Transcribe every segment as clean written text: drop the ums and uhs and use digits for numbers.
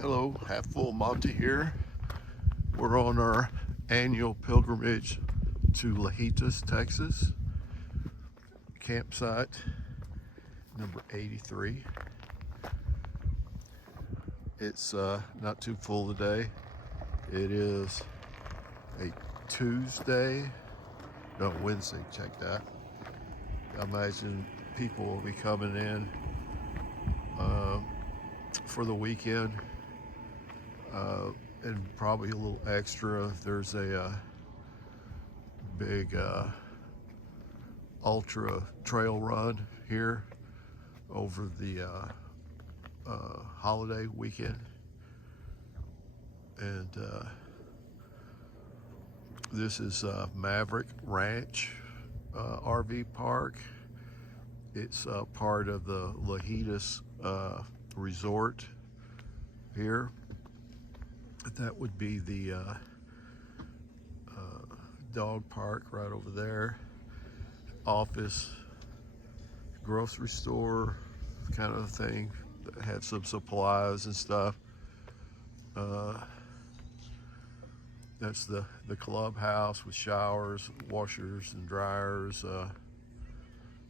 Hello, Half Full Monty here. We're on our annual pilgrimage to Lajitas, Texas, campsite number 83. It's not too full today. It is a Tuesday, no, Wednesday, check that. I imagine people will be coming in for the weekend. And probably a little extra. There's a big ultra trail run here over the holiday weekend, and this is Maverick Ranch RV Park. It's part of the Lajitas resort here. That would be the dog park right over there. Office, grocery store kind of thing that had some supplies and stuff. That's the clubhouse with showers, washers and dryers,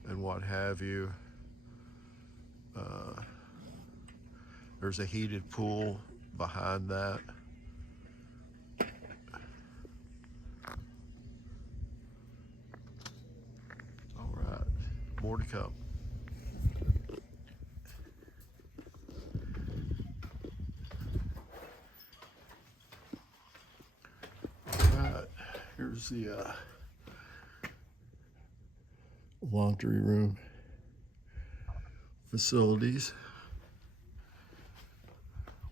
and what have you. There's a heated pool behind that. All right, more to come. All right, here's the laundry room facilities.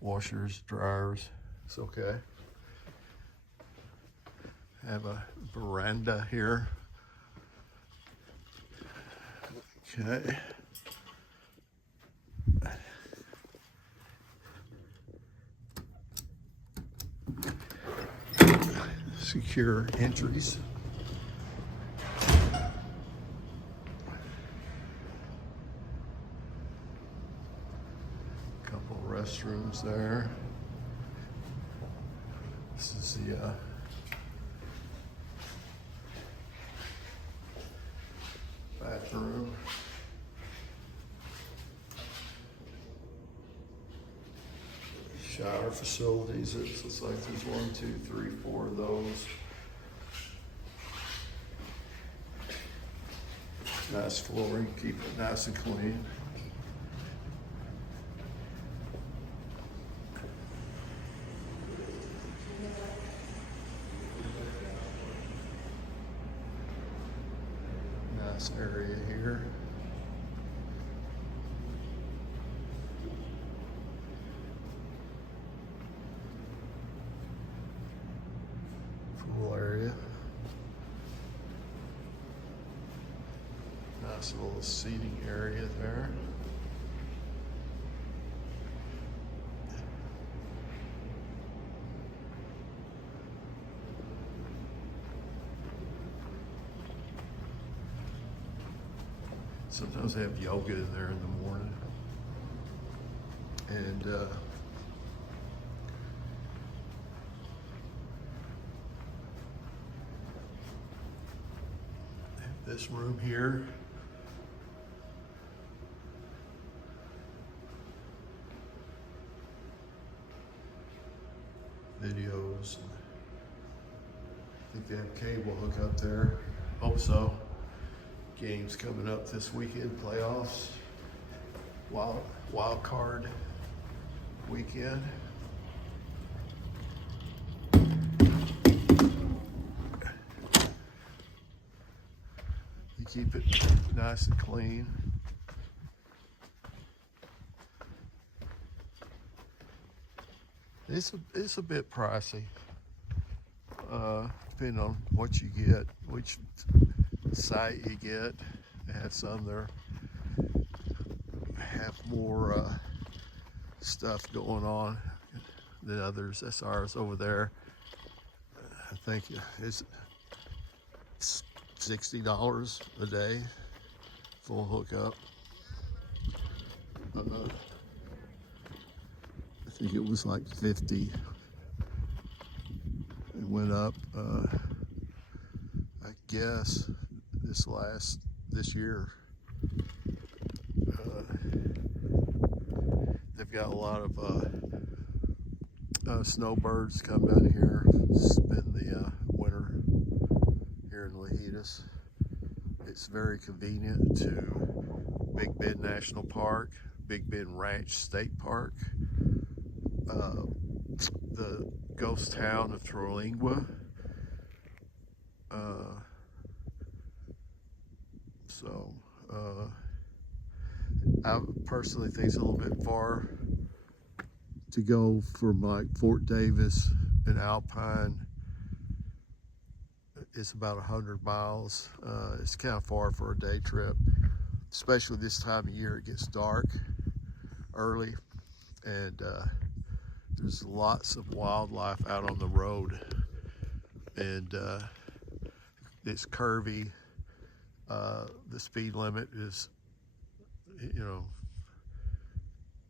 Washers, dryers, it's okay. Have a veranda here. Okay. Secure entries. Couple restrooms there. This is the bathroom. Shower facilities. It looks like there's 1, 2, 3, 4 of those. Nice flooring, keep it nice and clean. Nice area here. Pool area. Nice little seating area there. Sometimes they have yoga in there in the morning. And this room here. Videos. I think they have cable hookup there. Hope so. Games coming up this weekend, playoffs, wild card weekend. You keep it nice and clean. It's a bit pricey, depending on what you get, which site you get. They have some there have more stuff going on than others. That's ours over there. I think it's $60 a day, full hookup. think it was like 50. It went up, I guess, this year. They've got a lot of snowbirds come down here, spend the winter here in Lajitas. It's very convenient to Big Bend National Park, Big Bend Ranch State Park, the ghost town of Terlingua. I personally think it's a little bit far to go from like Fort Davis and Alpine. It's about 100 miles. It's kind of far for a day trip, especially this time of year. It gets dark early, and there's lots of wildlife out on the road, and it's curvy. The speed limit is,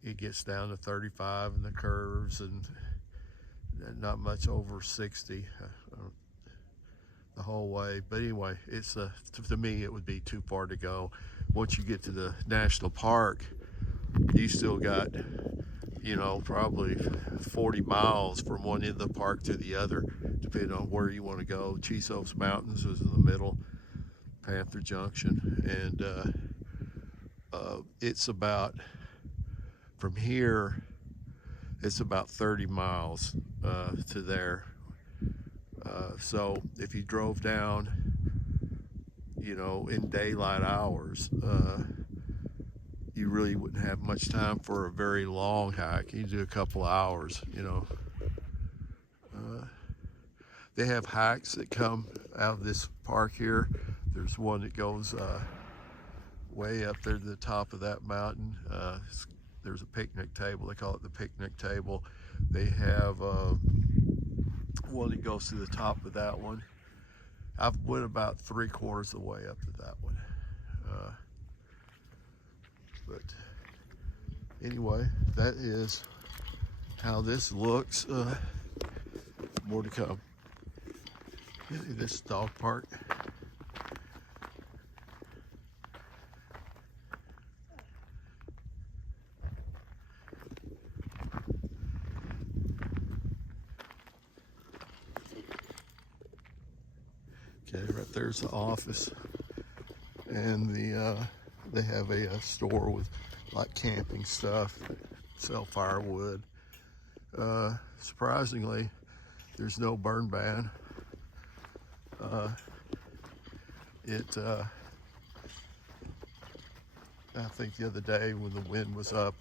it gets down to 35 in the curves, and not much over 60 the whole way. But anyway, it's to me, it would be too far to go. Once you get to the national park, you still got, probably 40 miles from one end of the park to the other, depending on where you want to go. Chisos Mountains is in the middle, Panther Junction, and it's about, from here, it's about 30 miles to there. So if you drove down, in daylight hours, you really wouldn't have much time for a very long hike. You do a couple hours, They have hikes that come out of this park here. There's one that goes way up there to the top of that mountain. There's a picnic table. They call it the picnic table. They have one that goes to the top of that one. I've went about 3/4 of the way up to that one. But anyway, that is how this looks. More to come. This dog park. Okay, right there's the office, and they have a store with like camping stuff, sell firewood. Surprisingly, there's no burn ban. I think the other day when the wind was up,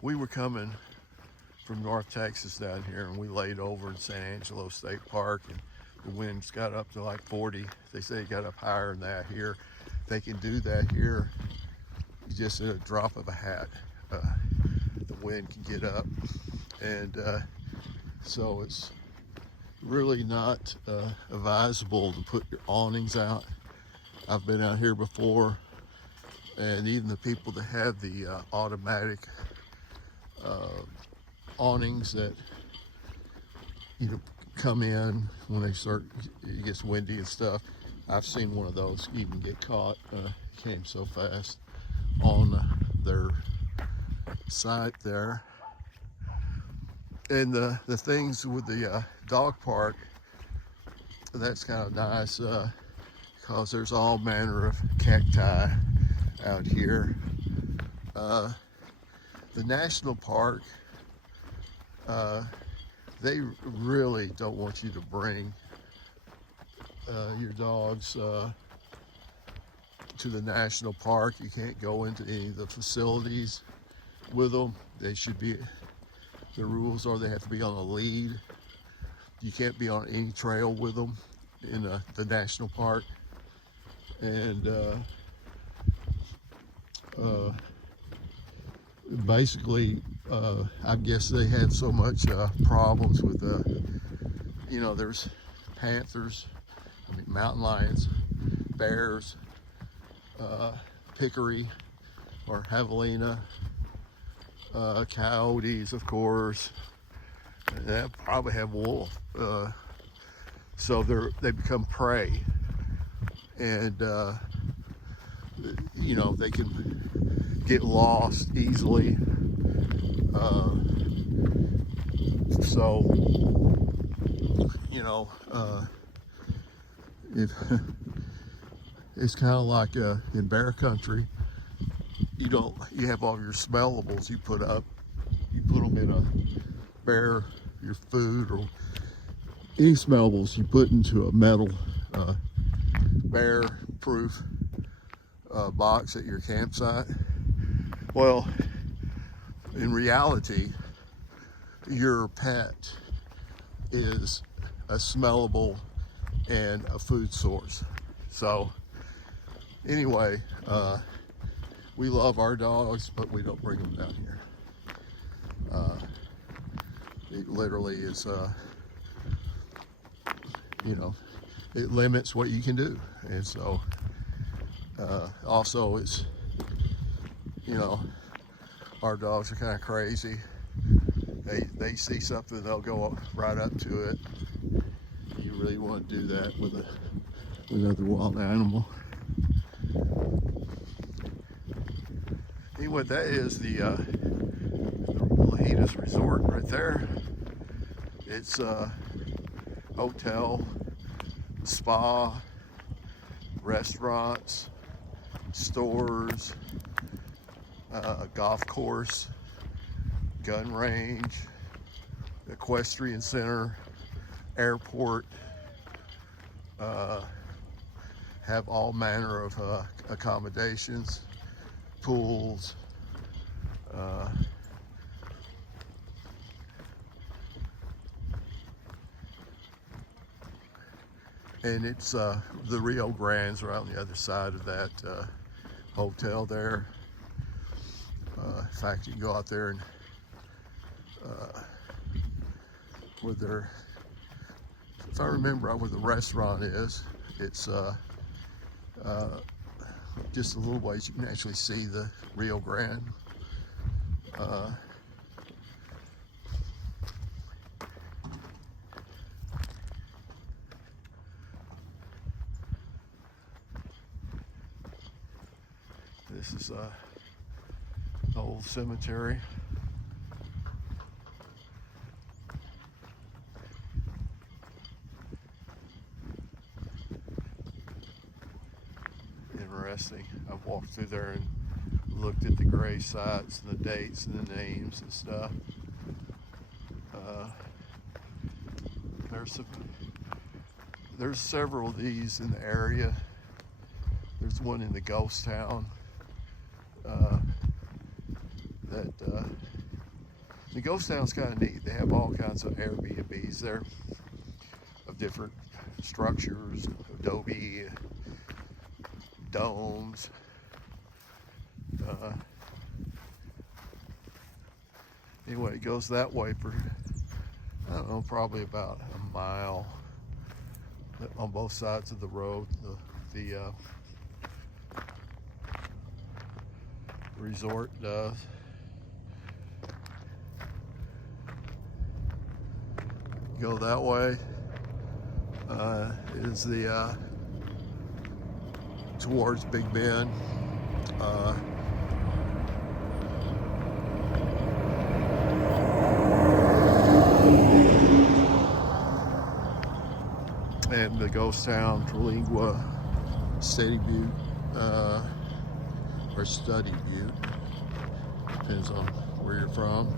we were coming from North Texas down here, and we laid over in San Angelo State Park, and the winds got up to like 40. They say it got up higher than that here. They can do that here just at a drop of a hat. The wind can get up, and so it's really not advisable to put your awnings out. I've been out here before, and even the people that have the automatic awnings that come in when it gets windy and stuff. I've seen one of those even get caught. Came so fast on their site there. And the things with the dog park, that's kind of nice because there's all manner of cacti out here. The national park, they really don't want you to bring your dogs to the national park. You can't go into any of the facilities with them. They should be, the rules are they have to be on a lead. You can't be on any trail with them in the national park. And basically, I guess they have so much problems with, there's panthers, mountain lions, bears, peccary or javelina, coyotes, of course. They probably have wolf. So they become prey, and you know, they can get lost easily. So you know, if it's kind of like in bear country, you have all your smellables you put up. You put them in a bear, your food or any smellables you put into a metal bear proof box at your campsite. Well, in reality, your pet is a smellable and a food source. So anyway, we love our dogs, but we don't bring them down here. It literally is, you know, it limits what you can do. And so also it's, you know, our dogs are kind of crazy. They see something, they'll go right up to it. You really want to do that with another wild animal. Anyway, that is the Lajitas Resort right there. It's a hotel, spa, restaurants, stores, a golf course, gun range, equestrian center, airport, have all manner of accommodations, pools, and it's the Rio Grande's right on the other side of that hotel there. In fact, you can go out there and where if I remember where the restaurant is, it's just a little ways you can actually see the Rio Grande. This is an old cemetery. Interesting. I've walked through there and looked at the grave sites and the dates and the names and stuff. There's several of these in the area. There's one in the ghost town. The ghost town's kind of neat. They have all kinds of Airbnbs there of different structures, adobe, domes. Anyway, it goes that way for, I don't know, probably about a mile on both sides of the road. The resort does. Go that way is the towards Big Bend. And the ghost town, Terlingua, Steady Butte, or Study Butte, depends on where you're from.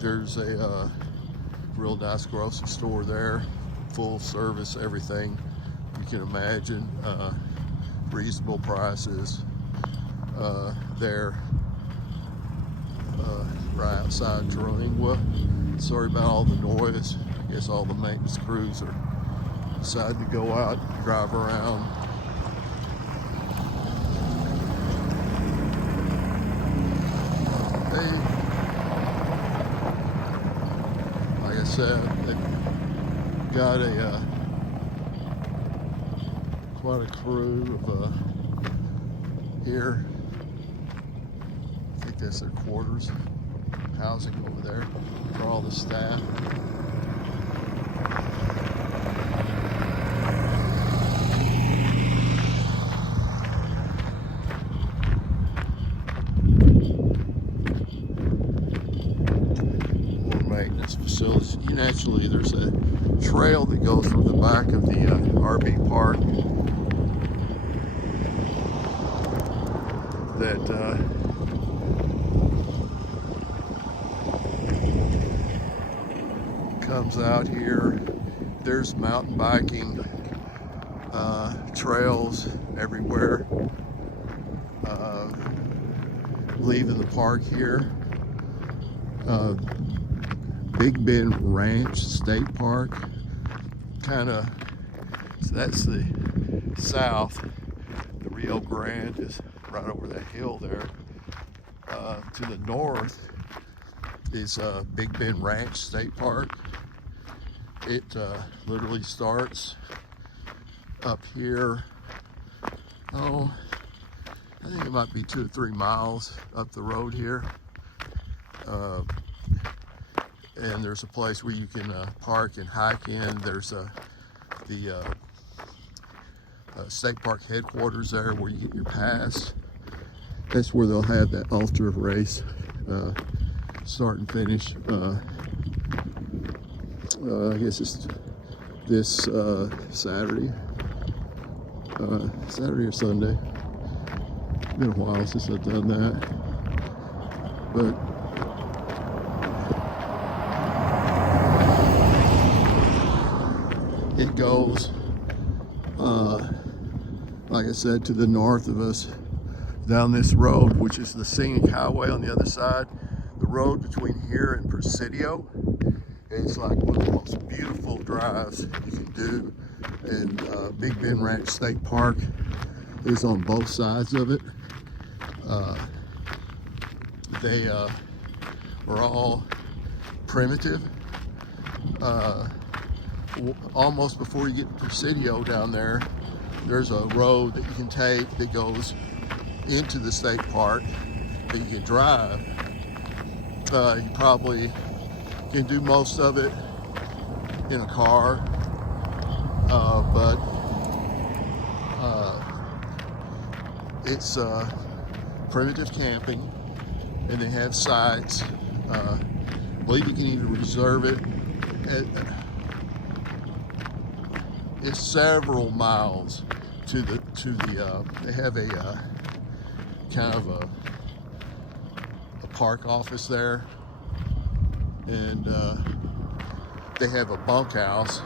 There's a real nice grocery store there, full service, everything you can imagine, reasonable prices there, right outside Terlingua. Sorry about all the noise. I guess all the maintenance crews are decided to go out and drive around. Like I said, they got quite a crew of here. I think that's their quarters. housing over there for all the staff. More maintenance facilities. Naturally, there's a trail that goes from the back of the RV park that comes out here. There's mountain biking trails everywhere leaving the park here. Big Bend Ranch State Park, kind of, so that's the south. The Rio Grande is right over that hill there. To the north is Big Bend Ranch State Park. It literally starts up here. Oh, I think it might be 2 or 3 miles up the road here. And there's a place where you can park and hike in. There's the state park headquarters there where you get your pass. That's where they'll have that ultra race, start and finish. I guess it's this Saturday. Saturday or Sunday. It's been a while since I've done that. But it goes, like I said, to the north of us down this road, which is the scenic highway on the other side. The road between here and Presidio is like one of the most beautiful drives you can do. And Big Bend Ranch State Park is on both sides of it. They are all primitive. Almost before you get to Presidio down there, there's a road that you can take that goes into the state park that you can drive. You probably can do most of it in a car, but it's primitive camping, and they have sites. I believe you can even reserve it. It's several miles to the they have a kind of a park office there, and they have a bunkhouse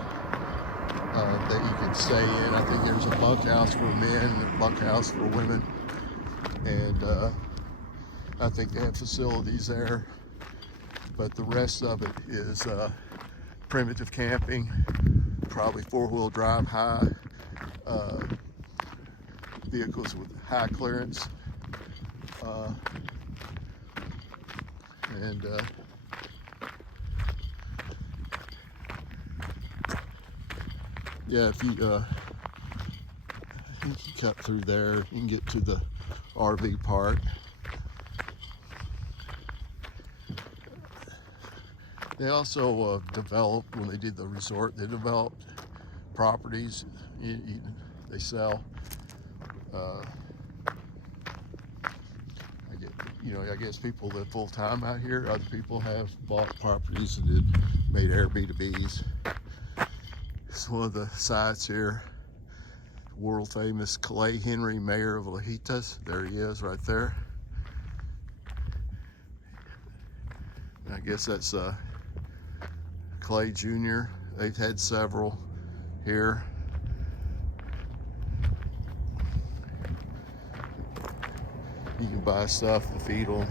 that you can stay in. I think there's a bunkhouse for men and a bunkhouse for women, and I think they have facilities there, but the rest of it is primitive camping, probably 4-wheel drive high vehicles with high clearance, and yeah, if you I think you cut through there, you can get to the RV park. They also developed, when they did the resort, they developed properties they sell. I guess people live full time out here. Other people have bought properties and made Airbnbs. It's one of the sites here. World famous Clay Henry, mayor of Lajitas. There he is right there. And I guess that's Clay Jr. They've had several here. You can buy stuff to feed them.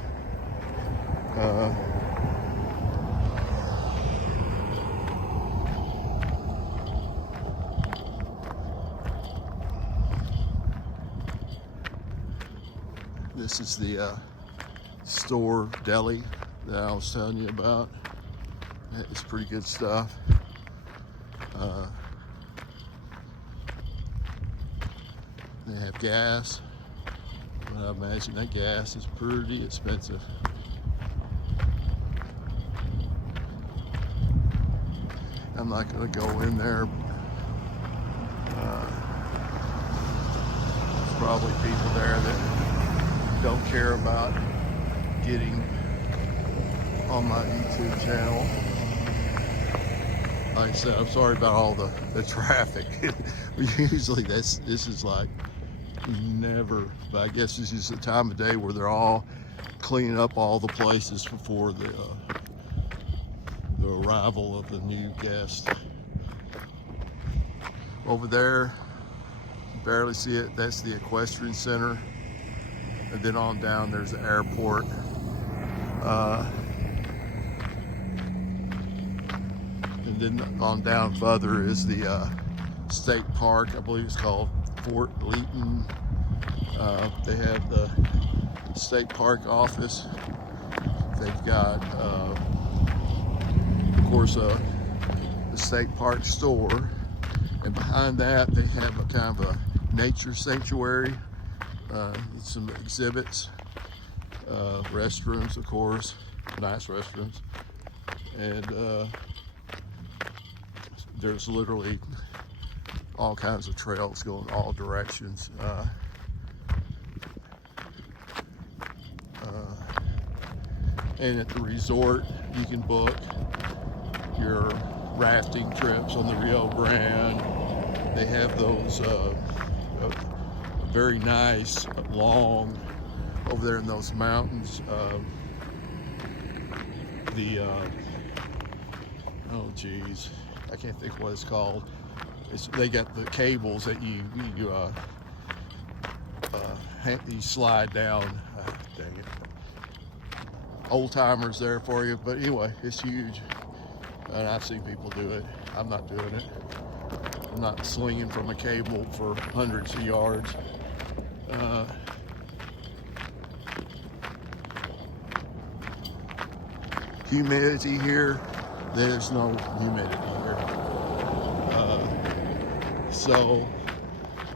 This is the store deli that I was telling you about. It's pretty good stuff. They have gas, but I imagine that gas is pretty expensive. I'm not going to go in there. There's probably people there that don't care about getting on my YouTube channel. Like I said, I'm sorry about all the traffic. Usually this is like never, but I guess this is the time of day where they're all cleaning up all the places before the arrival of the new guest. Over there, you barely see it, that's the equestrian center. And then on down, there's the airport. And then on down further is the state park. I believe it's called Fort Leaton. They have the state park office. They've got, of course, the state park store. And behind that, they have a kind of a nature sanctuary. Some exhibits, restrooms, of course, nice restrooms. And there's literally all kinds of trails going all directions. And at the resort, you can book your rafting trips on the Rio Grande. They have those very nice, long, over there in those mountains. Oh geez, I can't think what it's called. They got the cables that you slide down. Dang it. Old timers there for you, but anyway, it's huge. And I've seen people do it. I'm not doing it. I'm not swinging from a cable for hundreds of yards. Humidity here, there's no humidity here. So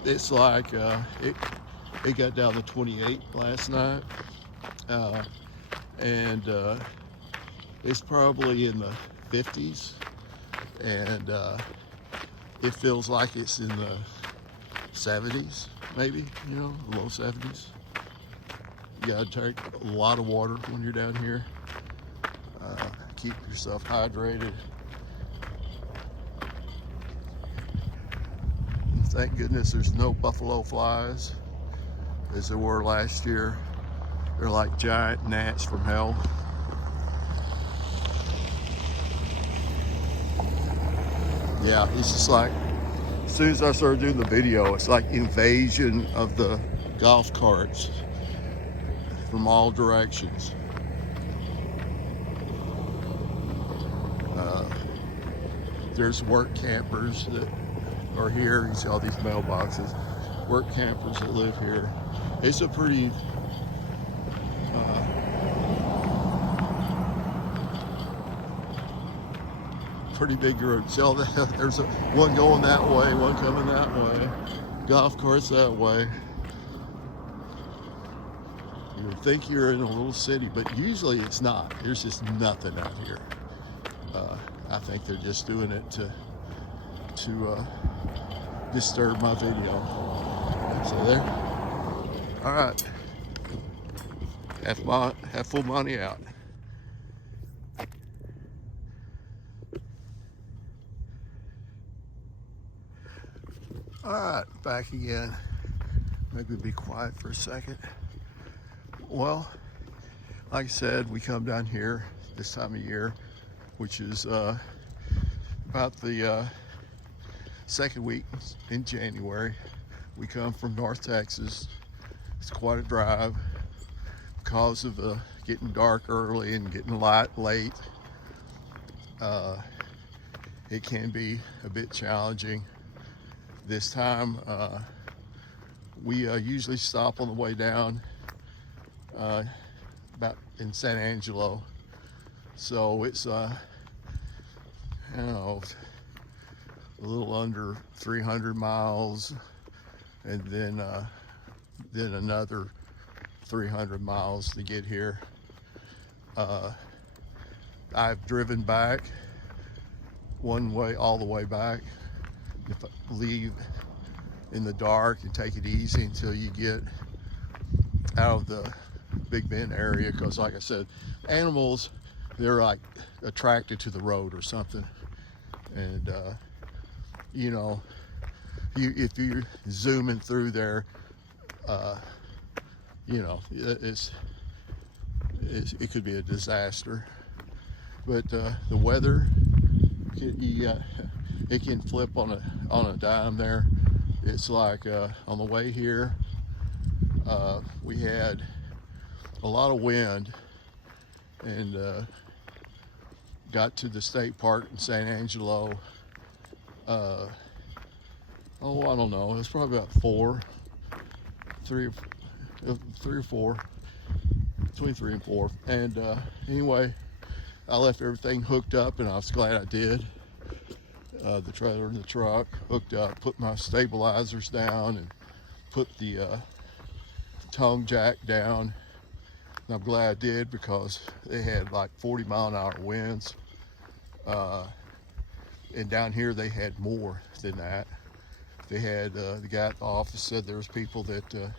it's like, it got down to 28 last night. And it's probably in the 50s. And it feels like it's in the 70s, maybe, you know, low 70s. You gotta drink a lot of water when you're down here. Keep yourself hydrated. Thank goodness there's no buffalo flies as there were last year. They're like giant gnats from hell. Yeah, it's just like, as soon as I started doing the video, it's like invasion of the golf carts from all directions. There's work campers that are here. You see all these mailboxes. Work campers that live here. It's a pretty big group. See all that? There's one going that way, one coming that way. Golf carts that way. You would think you're in a little city, but usually it's not. There's just nothing out here. I think they're just doing it to disturb my video. So there. All right. Have full money out. All right, back again. Maybe be quiet for a second. Well, like I said, we come down here this time of year, which is about the second week in January. We come from North Texas. It's quite a drive because of getting dark early and getting light late. It can be a bit challenging. This time, we usually stop on the way down about in San Angelo. So it's, I don't know, a little under 300 miles, and then another 300 miles to get here. I've driven back one way all the way back. If I leave in the dark and take it easy until you get out of the Big Bend area, because like I said, animals, they're like attracted to the road or something. And you know, if you're zooming through there, you know, it could be a disaster. But the weather, it can flip on a dime there. It's like on the way here, we had a lot of wind, and got to the state park in San Angelo. Oh, I don't know. It was probably about three or four, between 3 and 4. And anyway, I left everything hooked up, and I was glad I did. The trailer and the truck hooked up, put my stabilizers down, and put the tongue jack down. And I'm glad I did, because they had like 40-mile-an-hour winds. And down here they had more than that. They had, the guy at the office said there was people that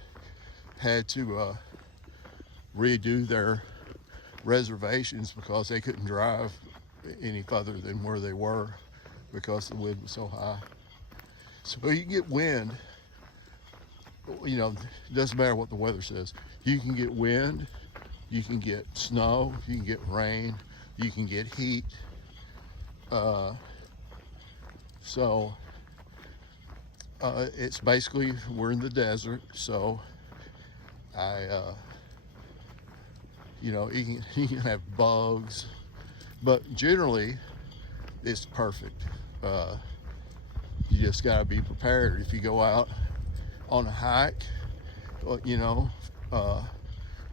had to redo their reservations because they couldn't drive any further than where they were because the wind was so high. So you can get wind, you know, it doesn't matter what the weather says. You can get wind, you can get snow, you can get rain, you can get heat. It's basically, we're in the desert, so you know, you can have bugs, but generally it's perfect. You just gotta be prepared. If you go out on a hike, you know,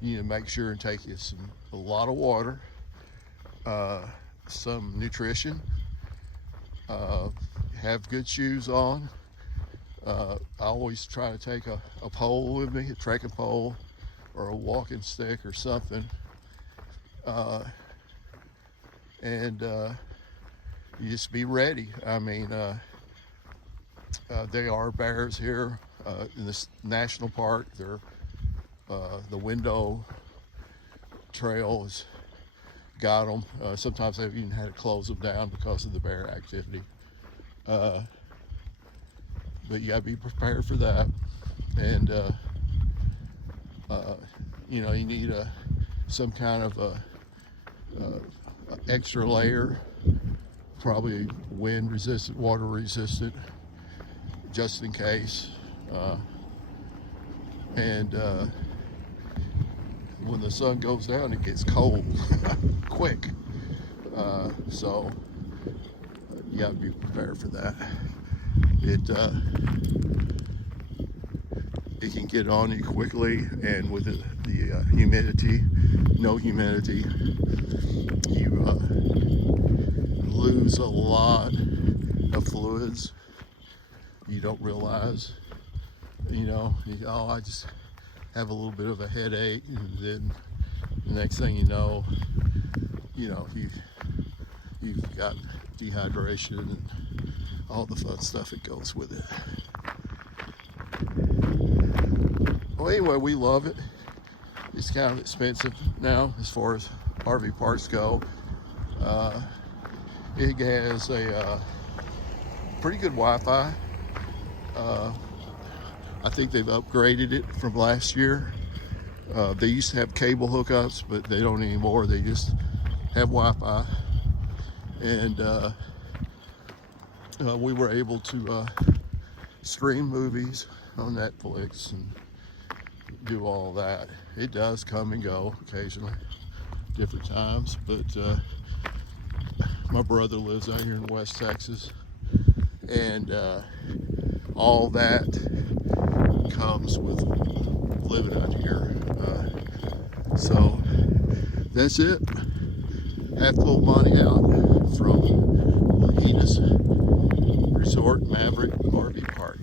you need to make sure and take you a lot of water, some nutrition, have good shoes on. I always try to take a pole with me, a trekking pole or a walking stick or something. And you just be ready. I mean, there are bears here in this national park. They're, the window trails got them. Sometimes they've even had to close them down because of the bear activity. But you gotta be prepared for that. And you know, you need some kind of a extra layer, probably wind resistant, water resistant, just in case. And when the sun goes down, it gets cold quick. So you gotta be prepared for that. It can get on you quickly, and with the humidity, no humidity, you lose a lot of fluids you don't realize. You know, oh, I just have a little bit of a headache, and then the next thing you know, you've got dehydration and all the fun stuff that goes with it. Well, anyway, we love it. It's kind of expensive now as far as RV parks go. It has a pretty good Wi-Fi. I think they've upgraded it from last year. They used to have cable hookups, but they don't anymore. They just have Wi-Fi. And we were able to stream movies on Netflix and do all that. It does come and go occasionally, different times, but my brother lives out here in West Texas, and all that comes with living out here. So that's it. Half-full money out from Lahinas Resort Maverick RV Park.